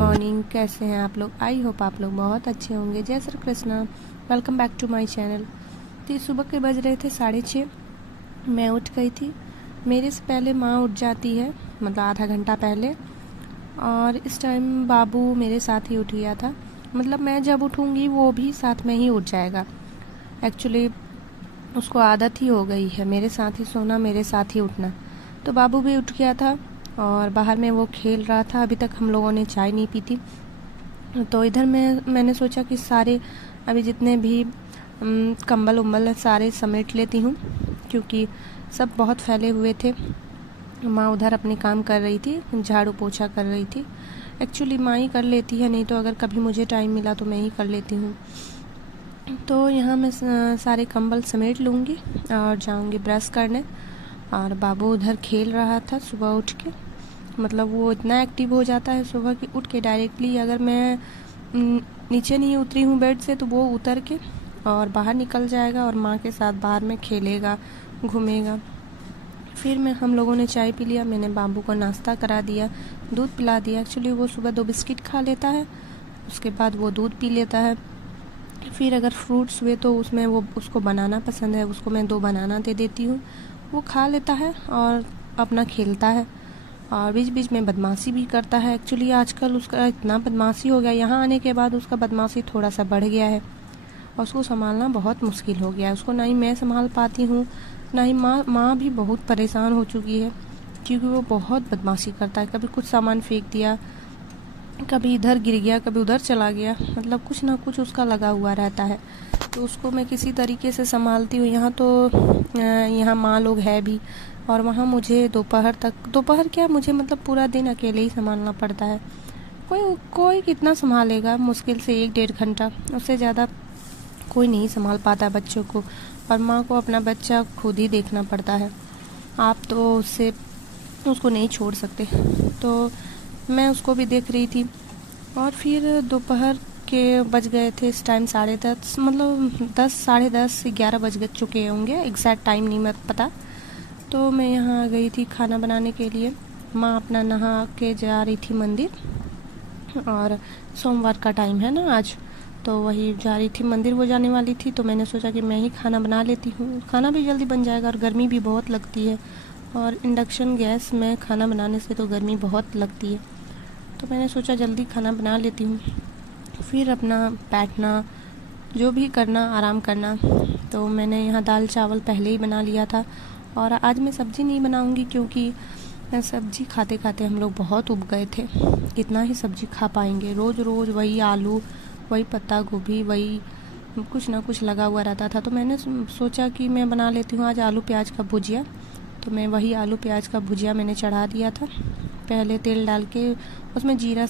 Morning, कैसे हैं आप लोग। आई होप आप लोग बहुत अच्छे होंगे। जय Shri Krishna, welcome back to my channel. तो सुबह के बज रहे थे 6:30। मैं उठ गई थी। मेरे से पहले माँ उठ जाती है, मतलब आधा घंटा पहले। और इस टाइम बाबू मेरे साथ ही उठ गया था। मतलब मैं जब उठूँगी वो भी साथ में ही उठ जाएगा। एक्चुअली उसको आदत ही हो गई है मेरे साथ ही सोना, मेरे साथ ही उठना। तो बाबू भी उठ गया था और बाहर में वो खेल रहा था। अभी तक हम लोगों ने चाय नहीं पी थी। तो इधर मैंने सोचा कि सारे अभी जितने भी कंबल उम्बल है सारे समेट लेती हूँ, क्योंकि सब बहुत फैले हुए थे। माँ उधर अपने काम कर रही थी, झाड़ू पोछा कर रही थी। एक्चुअली माँ ही कर लेती है, नहीं तो अगर कभी मुझे टाइम मिला तो मैं ही कर लेती हूँ। तो यहाँ मैं सारे कंबल समेट लूँगी और जाऊँगी ब्रश करने। और बाबू उधर खेल रहा था सुबह उठ के। मतलब वो इतना एक्टिव हो जाता है सुबह कि उठ के डायरेक्टली, अगर मैं नीचे नहीं उतरी हूँ बेड से, तो वो उतर के और बाहर निकल जाएगा और माँ के साथ बाहर में खेलेगा, घूमेगा। फिर हम लोगों ने चाय पी लिया। मैंने बाबू को नाश्ता करा दिया, दूध पिला दिया। एक्चुअली वो सुबह 2 बिस्किट खा लेता है, उसके बाद वो दूध पी लेता है। फिर अगर फ्रूट्स हुए तो उसमें वो उसको बनाना पसंद है, उसको मैं 2 बनाना दे देती हूँ। वो खा लेता है और अपना खेलता है और बीच बीच में बदमाशी भी करता है। एक्चुअली आजकल उसका इतना बदमाशी हो गया, यहाँ आने के बाद उसका बदमाशी थोड़ा सा बढ़ गया है और उसको संभालना बहुत मुश्किल हो गया है। उसको ना ही मैं संभाल पाती हूँ, ना ही माँ भी बहुत परेशान हो चुकी है, क्योंकि वो बहुत बदमाशी करता है। कभी कुछ सामान फेंक दिया, कभी इधर गिर गया, कभी उधर चला गया। मतलब कुछ ना कुछ उसका लगा हुआ रहता है। तो उसको मैं किसी तरीके से संभालती हूँ। यहाँ तो यहाँ माँ लोग है भी, और वहाँ मुझे दोपहर क्या, मुझे मतलब पूरा दिन अकेले ही संभालना पड़ता है। कोई कितना संभालेगा, मुश्किल से 1-1.5 घंटा, उससे ज़्यादा कोई नहीं संभाल पाता बच्चों को। और माँ को अपना बच्चा खुद ही देखना पड़ता है, आप तो उसको नहीं छोड़ सकते। तो मैं उसको भी देख रही थी। और फिर दोपहर के बज गए थे इस टाइम 10:30, मतलब 10, 10:30, 11 बज चुके होंगे, एग्जैक्ट टाइम नहीं मैं पता। तो मैं यहाँ आ गई थी खाना बनाने के लिए। माँ अपना नहा के जा रही थी मंदिर, और सोमवार का टाइम है ना आज, तो वही जा रही थी मंदिर, वो जाने वाली थी। तो मैंने सोचा कि मैं ही खाना बना लेती हूँ, खाना भी जल्दी बन जाएगा और गर्मी भी बहुत लगती है, और इंडक्शन गैस में खाना बनाने से तो गर्मी बहुत लगती है। तो मैंने सोचा जल्दी खाना बना लेती हूँ, फिर अपना बैठना, जो भी करना, आराम करना। तो मैंने यहाँ दाल चावल पहले ही बना लिया था। और आज मैं सब्ज़ी नहीं बनाऊँगी, क्योंकि सब्ज़ी खाते खाते हम लोग बहुत उब गए थे। कितना ही सब्ज़ी खा पाएंगे, रोज़ रोज़ वही आलू, वही पत्ता गोभी, वही कुछ ना कुछ लगा हुआ रहता था। तो मैंने सोचा कि मैं बना लेती हूँ आज आलू प्याज का भुजिया। तो मैं वही आलू प्याज का भुजिया मैंने चढ़ा दिया था। पहले तेल डाल के उसमें जीरा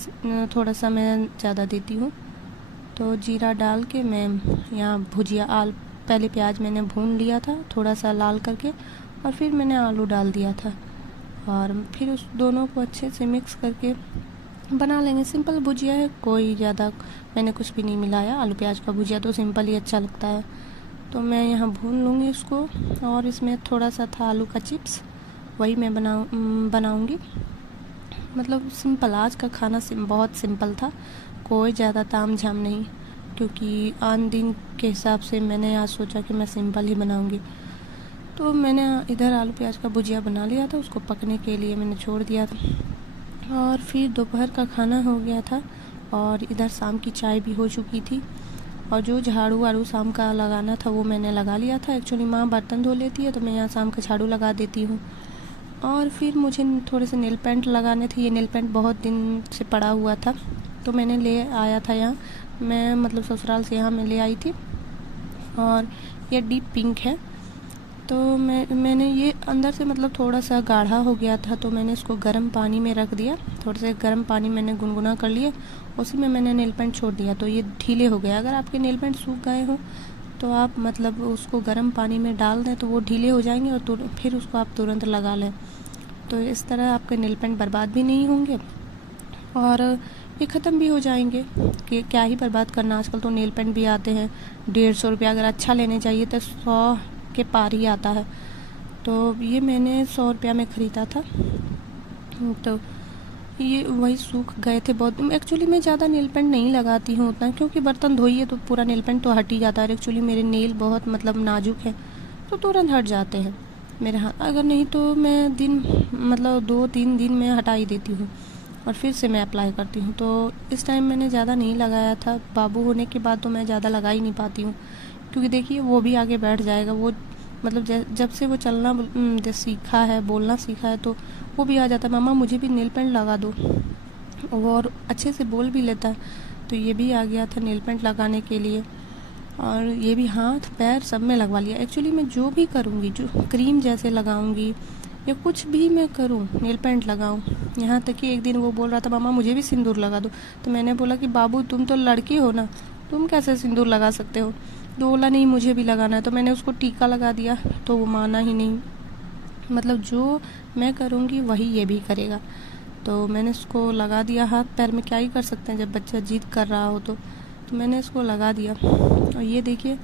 थोड़ा सा मैं ज़्यादा देती हूँ, तो जीरा डाल के मैं यहाँ पहले प्याज मैंने भून लिया था थोड़ा सा लाल करके, और फिर मैंने आलू डाल दिया था। और फिर उस दोनों को अच्छे से मिक्स करके बना लेंगे। सिंपल भुजिया है, कोई ज़्यादा मैंने कुछ भी नहीं मिलाया। आलू प्याज का भुजिया तो सिंपल ही अच्छा लगता है। तो मैं यहाँ भून लूँगी इसको, और इसमें थोड़ा सा था आलू का चिप्स, वही मैं बनाऊँगी। मतलब सिंपल, आज का खाना बहुत सिंपल था, कोई ज़्यादा ताम झाम नहीं, क्योंकि आन दिन के हिसाब से मैंने आज सोचा कि मैं सिंपल ही बनाऊँगी। तो मैंने इधर आलू प्याज का भुजिया बना लिया था, उसको पकने के लिए मैंने छोड़ दिया था। और फिर दोपहर का खाना हो गया था, और इधर शाम की चाय भी हो चुकी थी। और जो झाड़ू वाड़ू शाम का लगाना था वो मैंने लगा लिया था। एक्चुअली माँ बर्तन धो लेती है, तो मैं यहाँ शाम का झाड़ू लगा देती हूँ। और फिर मुझे थोड़े से नेल पेंट लगाने थे। ये नेल पेंट बहुत दिन से पड़ा हुआ था, तो मैंने ले आया था यहाँ, मैं मतलब ससुराल से यहाँ मैं ले आई थी। और ये डीप पिंक है। तो मैंने ये अंदर से मतलब थोड़ा सा गाढ़ा हो गया था, तो मैंने इसको गर्म पानी में रख दिया। थोड़े से गर्म पानी मैंने गुनगुना कर लिया, उसी में मैंने नेल पेंट छोड़ दिया, तो ये ढीले हो गए। अगर आपके नेल पेंट सूख गए हो तो आप मतलब उसको गर्म पानी में डाल दें तो वो ढीले हो जाएंगे, और फिर उसको आप तुरंत लगा लें। तो इस तरह आपके नेल पेंट बर्बाद भी नहीं होंगे और ये ख़त्म भी हो जाएंगे। कि क्या ही बर्बाद करना, आजकल तो नेल पेंट भी आते हैं 150 रुपया, अगर अच्छा लेने चाहिए तो 100 के पार ही आता है। तो ये मैंने 100 रुपया में ख़रीदा था। तो ये वही सूख गए थे बहुत। एक्चुअली मैं ज़्यादा नेल पेंट नहीं लगाती हूँ उतना, क्योंकि बर्तन धोइए तो पूरा नेल पेंट तो हट ही जाता है। एक्चुअली मेरे नेल बहुत मतलब नाजुक है, तो तुरंत हट जाते हैं मेरे हाथ। अगर नहीं तो मैं दिन मतलब 2-3 दिन में हटा ही देती हूँ और फिर से मैं अप्लाई करती हूँ। तो इस टाइम मैंने ज़्यादा नहीं लगाया था। बाबू होने के बाद तो मैं ज़्यादा लगा ही नहीं पाती हूँ, क्योंकि देखिए वो भी आगे बैठ जाएगा। वो मतलब जब से वो चलना सीखा है, बोलना सीखा है, तो वो भी आ जाता है, मम्मा मुझे भी नेल पेंट लगा दो। और अच्छे से बोल भी लेता है। तो ये भी आ गया था नेल पेंट लगाने के लिए, और ये भी हाथ पैर सब में लगवा लिया। एक्चुअली मैं जो भी करूँगी, जो क्रीम जैसे लगाऊँगी या कुछ भी मैं करूँ, नेल पेंट लगाऊँ, यहाँ तक कि एक दिन वो बोल रहा था मम्मा मुझे भी सिंदूर लगा दो। तो मैंने बोला कि बाबू तुम तो लड़की हो ना, तुम कैसे सिंदूर लगा सकते हो। तो बोला नहीं मुझे भी लगाना है। तो मैंने उसको टीका लगा दिया, तो वो माना ही नहीं। मतलब जो मैं करूँगी वही ये भी करेगा। तो मैंने इसको लगा दिया। हाथ पैर में क्या ही कर सकते हैं जब बच्चा जिद कर रहा हो। तो मैंने इसको लगा दिया। और ये देखिए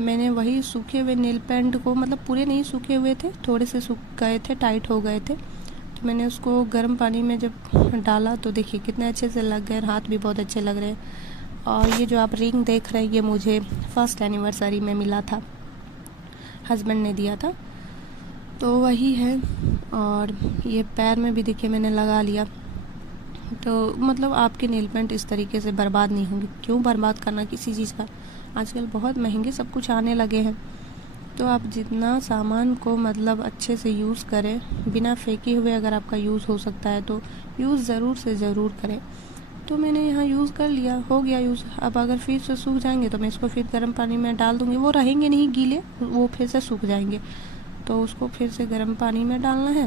मैंने वही सूखे हुए नेल पेंट को, मतलब पूरे नहीं सूखे हुए थे, थोड़े से सूख गए थे, टाइट हो गए थे, तो मैंने उसको गर्म पानी में जब डाला तो देखिए कितने अच्छे से लग गए। हाथ भी बहुत अच्छे लग रहे हैं। और ये जो आप रिंग देख रहे हैं, ये मुझे फर्स्ट एनिवर्सरी में मिला था, हस्बैंड ने दिया था, तो वही है। और ये पैर में भी देखिए मैंने लगा लिया। तो मतलब आपके नेल पेंट इस तरीके से बर्बाद नहीं होंगे। क्यों बर्बाद करना किसी चीज़ का। आजकल बहुत महंगे सब कुछ आने लगे हैं। तो आप जितना सामान को मतलब अच्छे से यूज़ करें, बिना फेंके हुए अगर आपका यूज़ हो सकता है तो यूज़ ज़रूर से ज़रूर करें। तो मैंने यहाँ यूज़ कर लिया, हो गया यूज़। अब अगर फिर से सूख जाएंगे तो मैं इसको फिर गर्म पानी में डाल दूँगी। वो रहेंगे नहीं गीले, वो फिर से सूख जाएंगे। तो उसको फिर से गर्म पानी में डालना है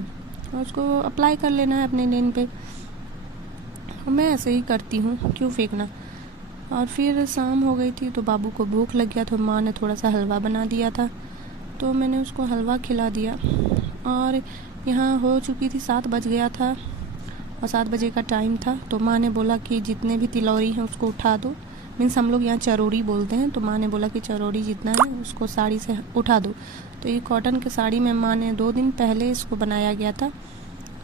और उसको अप्लाई कर लेना है अपने नेल पे। मैं ऐसे ही करती हूँ, क्यों फेंकना। और फिर शाम हो गई थी तो बाबू को भूख लग गया, तो माँ ने थोड़ा सा हलवा बना दिया था, तो मैंने उसको हलवा खिला दिया। और यहाँ हो चुकी थी 7 बज गया था और 7 बजे का टाइम था। तो माँ ने बोला कि जितने भी तिलौरी हैं उसको उठा दो। मीन्स हम लोग यहाँ चरौड़ी बोलते हैं। तो माँ ने बोला कि चरौड़ी जितना है उसको साड़ी से उठा दो। तो ये कॉटन की साड़ी में माँ ने 2 दिन पहले इसको बनाया गया था,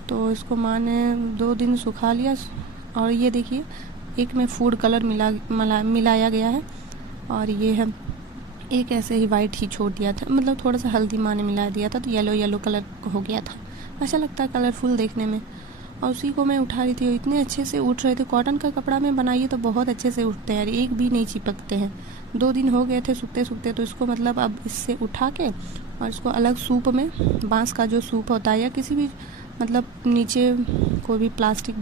तो इसको माँ ने 2 दिन सुखा लिया। और ये देखिए एक में फूड कलर मिलाया गया है, और ये है एक ऐसे ही वाइट ही छोड़ दिया था, मतलब थोड़ा सा हल्दी माँ ने मिला दिया था, तो येलो कलर हो गया था। अच्छा लगता है कलरफुल देखने में। और उसी को मैं उठा रही थी, इतने अच्छे से उठ रहे थे। कॉटन का कपड़ा में बनाइए तो बहुत अच्छे से उठते हैं, एक भी नहीं चिपकते हैं। 2 दिन हो गए थे सूखते सूखते, तो इसको मतलब अब इससे उठा के और इसको अलग सूप में, बांस का जो सूप होता है या किसी भी मतलब नीचे कोई भी प्लास्टिक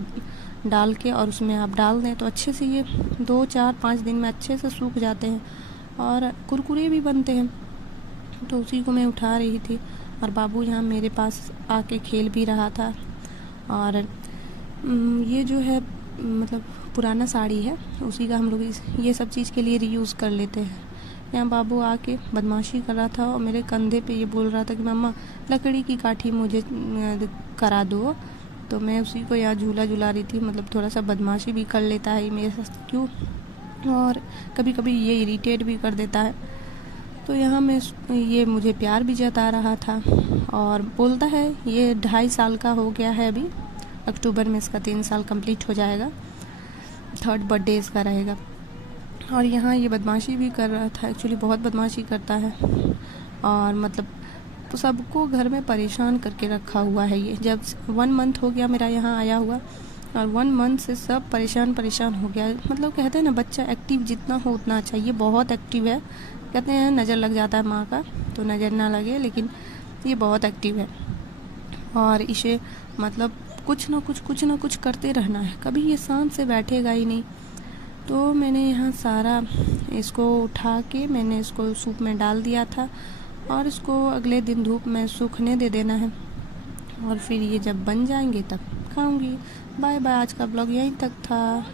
डाल के और उसमें आप डाल दें तो अच्छे से ये 2-4-5 दिन में अच्छे से सूख जाते हैं और कुरकुरे भी बनते हैं। तो उसी को मैं उठा रही थी और बाबू यहाँ मेरे पास आके खेल भी रहा था। और ये जो है मतलब पुराना साड़ी है, उसी का हम लोग ये सब चीज़ के लिए रीयूज़ कर लेते हैं। यहाँ बाबू आके बदमाशी कर रहा था और मेरे कंधे पे ये बोल रहा था कि मम्मा लकड़ी की काठी मुझे करा दो। तो मैं उसी को यहाँ झूला झूला रही थी। मतलब थोड़ा सा बदमाशी भी कर लेता है मेरे साथ, क्यों, और कभी कभी ये इरिटेट भी कर देता है। तो यहाँ मैं ये मुझे प्यार भी जता रहा था और बोलता है। ये 2.5 साल का हो गया है अभी, अक्टूबर में इसका 3 साल कंप्लीट हो जाएगा, 3rd बर्थडे इसका रहेगा। और यहाँ ये बदमाशी भी कर रहा था, एक्चुअली बहुत बदमाशी करता है और मतलब सबको घर में परेशान करके रखा हुआ है। ये जब 1 मंथ हो गया मेरा यहाँ आया हुआ और 1 मंथ से सब परेशान हो गया। मतलब कहते हैं ना बच्चा एक्टिव जितना हो उतना चाहिए, बहुत एक्टिव है। कहते हैं नज़र लग जाता है माँ का, तो नज़र ना लगे, लेकिन ये बहुत एक्टिव है और इसे मतलब कुछ ना कुछ करते रहना है, कभी ये शांत से बैठेगा ही नहीं। तो मैंने यहाँ सारा इसको उठा के मैंने इसको सूप में डाल दिया था और इसको अगले दिन धूप में सूखने दे देना है और फिर ये जब बन जाएंगे तब खाऊंगी। बाय बाय, आज का ब्लॉग यहीं तक था।